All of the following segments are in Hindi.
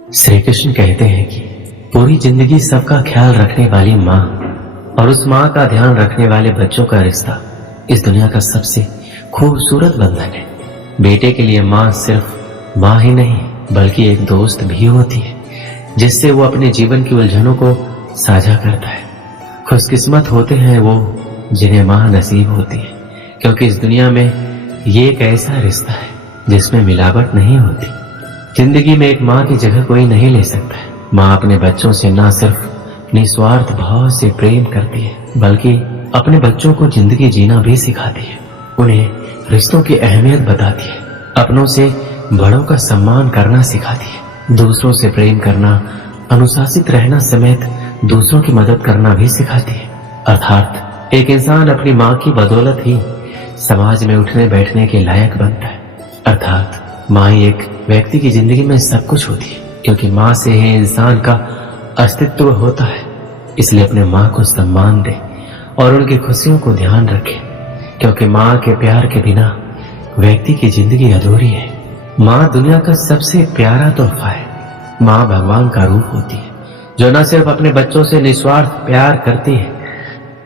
श्री कृष्ण कहते हैं कि पूरी जिंदगी सबका ख्याल रखने वाली माँ और उस माँ का ध्यान रखने वाले बच्चों का रिश्ता इस दुनिया का सबसे खूबसूरत बंधन है। बेटे के लिए माँ सिर्फ माँ ही नहीं बल्कि एक दोस्त भी होती है, जिससे वो अपने जीवन की उलझनों को साझा करता है। खुशकिस्मत होते हैं वो जिन्हें माँ नसीब होती है, क्योंकि इस दुनिया में ये एक ऐसा रिश्ता है जिसमें मिलावट नहीं होती। जिंदगी में एक माँ की जगह कोई नहीं ले सकता है। माँ अपने बच्चों से ना सिर्फ निस्वार्थ भाव से प्रेम करती है बल्कि अपने बच्चों को जिंदगी जीना भी सिखाती है। उन्हें रिश्तों की अहमियत बताती है, अपनों से बड़ों का सम्मान करना सिखाती है, दूसरों से प्रेम करना, अनुशासित रहना समेत दूसरों की मदद करना भी सिखाती है। अर्थात एक इंसान अपनी माँ की बदौलत ही समाज में उठने बैठने के लायक बनता है। अर्थात माँ ही एक व्यक्ति की जिंदगी में सब कुछ होती है, क्योंकि माँ से ही इंसान का अस्तित्व होता है। इसलिए अपने माँ को सम्मान दे और उनकी खुशियों को ध्यान रखे, क्योंकि माँ के प्यार के बिना व्यक्ति की जिंदगी अधूरी है। माँ दुनिया का सबसे प्यारा तोहफा है। माँ भगवान का रूप होती है, जो न सिर्फ अपने बच्चों से निस्वार्थ प्यार करती है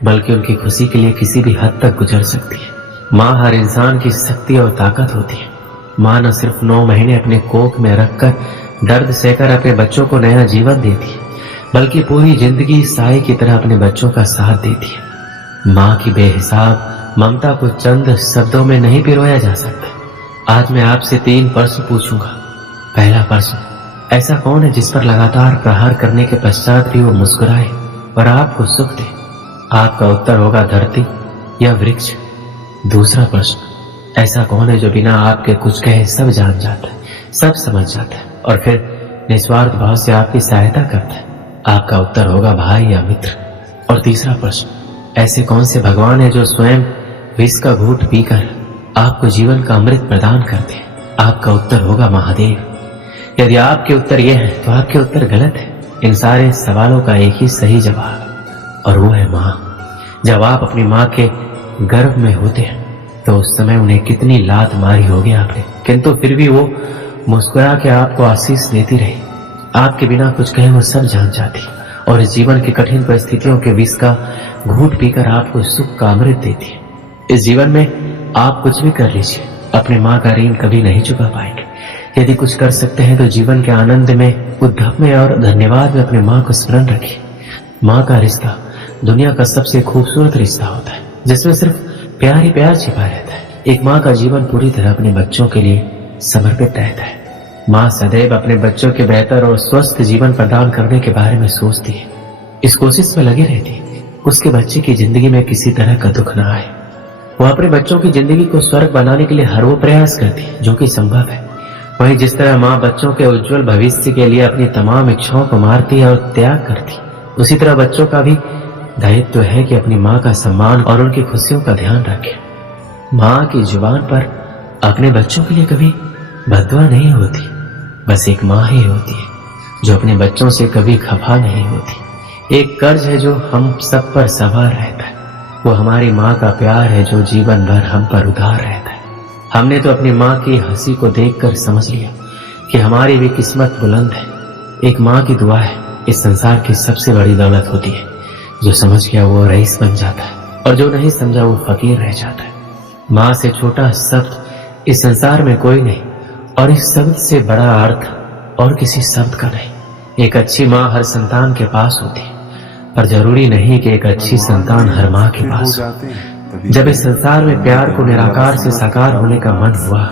बल्कि उनकी खुशी के लिए किसी भी हद तक गुजर सकती है। माँ हर इंसान की शक्ति और ताकत होती है। माँ न सिर्फ 9 महीने अपने कोख में रखकर दर्द सहकर अपने बच्चों को नया जीवन देती है, बल्कि पूरी जिंदगी साए की तरह अपने बच्चों का साथ देती है। माँ की बेहिसाब ममता को चंद शब्दों में नहीं पिरोया जा सकता। आज मैं आपसे 3 प्रश्न पूछूंगा। पहला प्रश्न, ऐसा कौन है जिस पर लगातार प्रहार करने के पश्चात भी वो मुस्कुराए और आपको सुख दे? आपका उत्तर होगा धरती या वृक्ष। दूसरा प्रश्न, ऐसा कौन है जो बिना आपके कुछ कहे सब जान जाता है, सब समझ जाता है और फिर निस्वार्थ भाव से आपकी सहायता करता है? आपका उत्तर होगा भाई या मित्र। और तीसरा प्रश्न, ऐसे कौन से भगवान है जो स्वयं विष का घूंट पीकर आपको जीवन का अमृत प्रदान करते हैं? आपका उत्तर होगा महादेव। यदि आपके उत्तर यह है तो आपके उत्तर गलत है। इन सारे सवालों का एक ही सही जवाब और वो है माँ। जब आप अपनी माँ के गर्भ में होते हैं तो उस समय उन्हें कितनी लात मारी होगी आपने, किंतु फिर भी वो मुस्कुरा के आपको आशीष देती रही। आपके बिना कुछ कहे वो सब जान जाती और इस जीवन की कठिन परिस्थितियों के विष का घूंट पीकर आपको सुख का अमृत देती है। इस जीवन में आप कुछ भी कर लीजिए, अपने माँ का ऋण कभी नहीं चुका पाएंगे। यदि कुछ कर सकते हैं तो जीवन के आनंद में, उद्यम में और धन्यवाद में अपने माँ को स्मरण रखिए। माँ का रिश्ता दुनिया का सबसे खूबसूरत रिश्ता होता है, जिसमें सिर्फ प्यार ही प्यार छिपा रहता है। एक माँ का जीवन पूरी तरह अपने बच्चों के लिए समर्पित रहता है। माँ सदैव अपने बच्चों के बेहतर और स्वस्थ जीवन प्रदान करने के बारे में सोचती है, इस कोशिश में लगी रहती है उसके बच्चे की जिंदगी में किसी तरह का दुख न आए। वो अपने बच्चों की जिंदगी को स्वर्ग बनाने के लिए हर वो प्रयास करती है जो कि संभव है। वहीं जिस तरह माँ बच्चों के उज्जवल भविष्य के लिए अपनी तमाम इच्छाओं को मारती है और त्याग करती, उसी तरह बच्चों का भी दायित्व है कि अपनी माँ का सम्मान और उनकी खुशियों का ध्यान रखें। माँ की जुबान पर अपने बच्चों के लिए कभी बद्दुआ नहीं होती, बस एक माँ ही होती है जो अपने बच्चों से कभी खफा नहीं होती। एक कर्ज है जो हम सब पर सवार रहता है, वो हमारी माँ का प्यार है जो जीवन भर हम पर उधार रहता है। हमने तो अपनी माँ की हंसी को देखकर समझ लिया कि हमारी भी किस्मत बुलंद है। एक माँ की दुआ है इस संसार की सबसे बड़ी दौलत होती है। जो समझ गया वो रईस बन जाता है और जो नहीं समझा वो फकीर रह जाता है। माँ से छोटा शब्द इस संसार में कोई नहीं और इस शब्द से बड़ा अर्थ और किसी शब्द का नहीं। एक अच्छी माँ हर संतान के पास होती है, पर जरूरी नहीं कि एक अच्छी संतान हर माँ के पास हो। जब इस संसार में प्यार को निराकार से साकार होने का मन हुआ,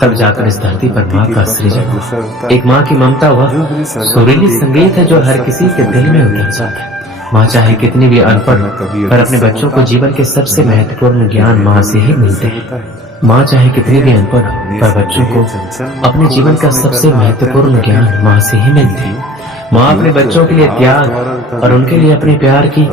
तब जाकर इस धरती पर माँ का सृजन हुआ। एक माँ की ममता वह सुरीली संगीत है जो हर किसी के दिल में उतर जाता है। माँ चाहे कितनी भी अनपढ़ पर अपने बच्चों को जीवन के सबसे महत्वपूर्ण ज्ञान माँ से ही मिलते हैं। माँ चाहे कितनी भी अनपढ़ पर बच्चों को अपने जीवन का सबसे महत्वपूर्ण ज्ञान माँ से ही मिलते हैं। माँ अपने बच्चों के लिए त्याग और उनके लिए अपने प्यार की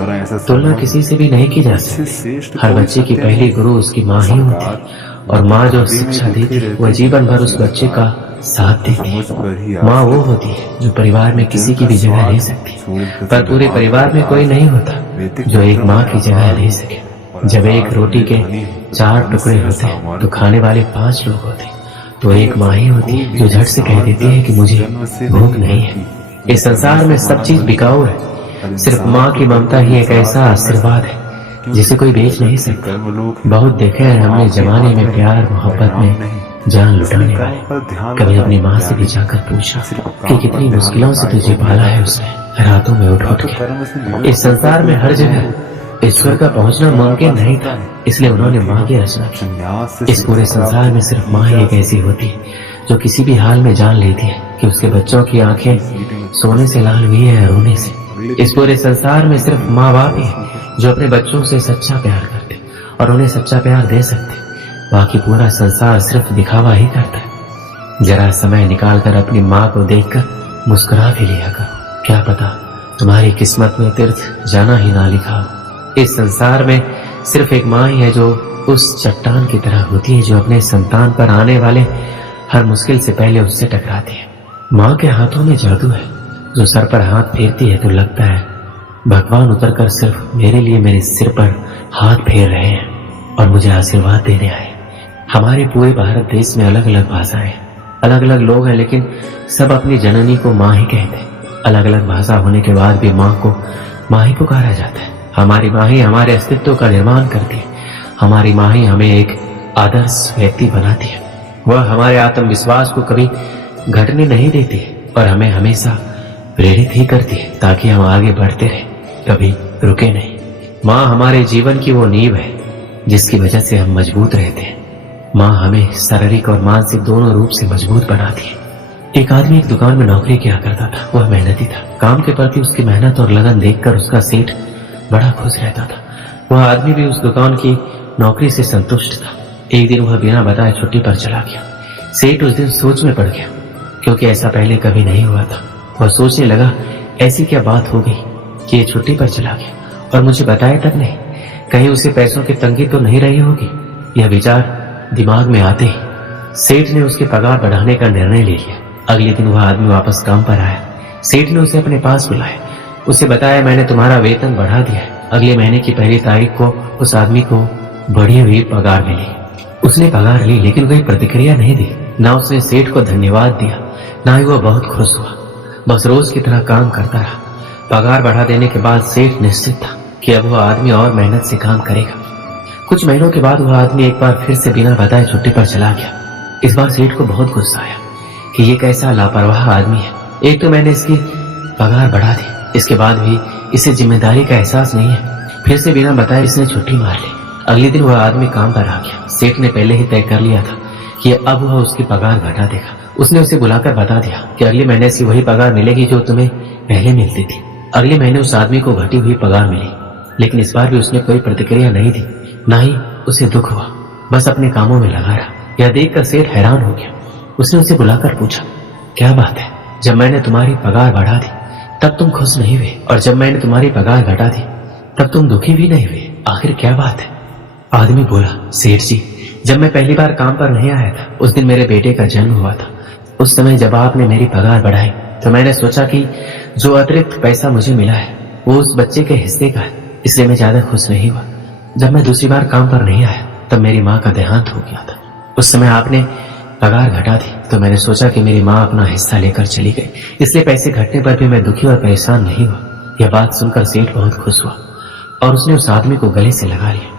तुलना किसी से भी नहीं की जा सकती। हर बच्चे की पहली गुरु उसकी माँ ही होती है और माँ जो शिक्षा देती है वह जीवन भर उस बच्चे का साथ देती है। माँ वो होती है जो परिवार में किसी की भी जगह ले सकती है, पर पूरे परिवार में कोई नहीं होता जो एक माँ की जगह ले सके। जब एक रोटी के 4 टुकड़े होते हैं तो खाने वाले 5 लोग होते हैं। तो एक माँ ही होती है जो झट से कह देती है कि मुझे भूख नहीं है। इस संसार में सब चीज बिकाऊ है, सिर्फ माँ की ममता ही एक ऐसा आशीर्वाद है जिसे कोई बेच नहीं सकता। बहुत देखे हैं हमने जमाने में प्यार मोहब्बत में जान लुटाने वाले। कभी अपनी माँ से भी जाकर पूछा कि कितनी मुश्किलों से तुझे पाला है उसने, रातों में उठ उठ के। इस संसार में हर जगह ईश्वर का पहुंचना मुमकिन नहीं था, इसलिए उन्होंने माँ की रचना की। इस पूरे संसार में सिर्फ माँ ही एक ऐसी होती है जो किसी भी हाल में जान लेती है कि उसके बच्चों की आंखें सोने से लाल हुई है रोने से। इस पूरे संसार में सिर्फ माँ बाप ही जो अपने बच्चों से सच्चा प्यार करते और उन्हें सच्चा प्यार दे सकते। बाकी पूरा संसार सिर्फ दिखावा ही करता है। जरा समय निकालकर अपनी माँ को देखकर मुस्कुरा भी लिया करो, क्या पता तुम्हारी किस्मत में तीर्थ जाना ही ना लिखा हो। इस संसार में सिर्फ एक माँ ही है जो उस चट्टान की तरह होती है जो अपने संतान पर आने वाले हर मुश्किल से पहले उससे टकराती है। माँ के हाथों में जादू है, जो सर पर हाथ फेरती है तो लगता है भगवान उतरकर सिर्फ मेरे लिए मेरे सिर पर हाथ फेर रहे हैं और मुझे आशीर्वाद देने आए। हमारे पूरे भारत देश में अलग अलग भाषाएं, अलग अलग लोग हैं, लेकिन सब अपनी जननी को माँ ही कहते हैं। अलग अलग भाषा होने के बाद भी माँ को माँ ही पुकारा जाता है। हमारी माँ ही हमारे अस्तित्व का निर्माण करती है। हमारी माँ ही हमें एक आदर्श व्यक्ति बनाती है। वह हमारे आत्मविश्वास को कभी घटने नहीं देती और हमें हमेशा प्रेरित ही करती है ताकि हम आगे बढ़ते रहें, कभी रुके नहीं। माँ हमारे जीवन की वो नींव है जिसकी वजह से हम मजबूत रहते हैं। माँ हमें शारीरिक और मानसिक दोनों रूप से मजबूत बनाती है। एक आदमी एक दुकान में नौकरी किया करता था। वह मेहनती था। काम के प्रति उसकी मेहनत और लगन देखकर उसका सेठ बड़ा खुश रहता था। वह आदमी भी उस दुकान की नौकरी से संतुष्ट था। एक दिन वह बिना बताए छुट्टी पर चला गया। सेठ उस दिन सोच में पड़ गया, क्योंकि ऐसा पहले कभी नहीं हुआ था। वह सोचने लगा, ऐसी क्या बात हो गई कि ये छुट्टी पर चला गया और मुझे बताया तक नहीं। कहीं उसे पैसों की तंगी तो नहीं रही होगी। यह विचार दिमाग में आते ही सेठ ने उसके पगार बढ़ाने का निर्णय ले लिया। अगले दिन वह आदमी वापस काम पर आया। सेठ ने उसे अपने पास बुलाया, उसे बताया, मैंने तुम्हारा वेतन बढ़ा दिया है। अगले महीने की 1 तारीख को उस आदमी को बढ़ी हुई पगार मिली। उसने पगार ली, लेकिन कोई प्रतिक्रिया नहीं दी। ना उसने सेठ को धन्यवाद दिया, ना ही वह बहुत खुश हुआ। बस रोज की तरह काम करता रहा। पगार बढ़ा देने के बाद सेठ निश्चित था कि अब वह आदमी और मेहनत से काम करेगा। कुछ महीनों के बाद वह आदमी एक बार फिर से बिना बताए छुट्टी पर चला गया। इस बार सेठ को बहुत गुस्सा आया कि ये कैसा लापरवाह आदमी है। एक तो मैंने इसकी पगार बढ़ा दी, इसके बाद भी इसे जिम्मेदारी का एहसास नहीं है। फिर से बिना बताए इसने छुट्टी मार ली। अगले दिन वह आदमी काम पर आ गया। सेठ ने पहले ही तय कर लिया था कि अब वह उसकी पगार घटा देगा। उसने उसे बुलाकर बता दिया कि अगले महीने से वही पगार मिलेगी जो तुम्हें पहले मिलती थी। अगले महीने उस आदमी को घटी हुई पगार मिली, लेकिन इस बार भी उसने कोई प्रतिक्रिया नहीं दी, ना ही उसे दुख हुआ। बस अपने कामों में लगा रहा। यह देखकर सेठ हैरान हो गया। उसने उसे बुलाकर पूछा, क्या बात है, जब मैंने तुम्हारी पगार बढ़ा दी तब तुम खुश नहीं हुए, और जब मैंने तुम्हारी पगार घटा दी तब तुम दुखी भी नहीं हुए। आखिर क्या बात है? आदमी बोला, सेठ जी, जब मैं पहली बार काम पर नहीं आया था उस दिन मेरे बेटे का जन्म हुआ था। उस समय जब आपने मेरी पगार बढ़ाई तो मैंने सोचा कि जो अतिरिक्त पैसा मुझे मिला है वो उस बच्चे के हिस्से का है, इसलिए मैं ज्यादा खुश नहीं हुआ। जब मैं दूसरी बार काम पर नहीं आया तब मेरी माँ का देहांत हो गया था। उस समय आपने पगार घटा दी तो मैंने सोचा कि मेरी माँ अपना हिस्सा लेकर चली गई, इसलिए पैसे घटने पर भी मैं दुखी और परेशान नहीं हुआ। यह बात सुनकर सेठ बहुत खुश हुआ और उसने उस आदमी को गले से लगा लिया।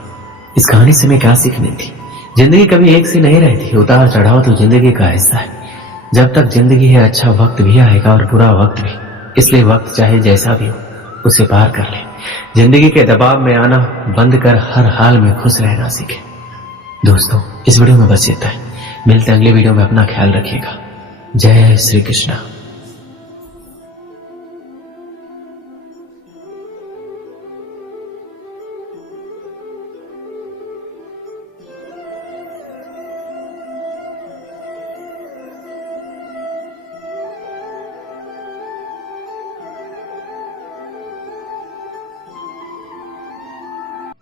इस कहानी से मैं क्या सीख मिलती? जिंदगी कभी एक सी नहीं रहती। उतार चढ़ाव तो जिंदगी का हिस्सा है। जब तक जिंदगी है अच्छा वक्त भी आएगा और बुरा वक्त भी, इसलिए वक्त चाहे जैसा भी हो उसे पार कर ले। जिंदगी के दबाव में आना बंद कर हर हाल में खुश रहना सीखे। दोस्तों, इस वीडियो में बस इतना है। मिलते हैं अगले वीडियो में। अपना ख्याल रखिएगा। जय श्री कृष्णा।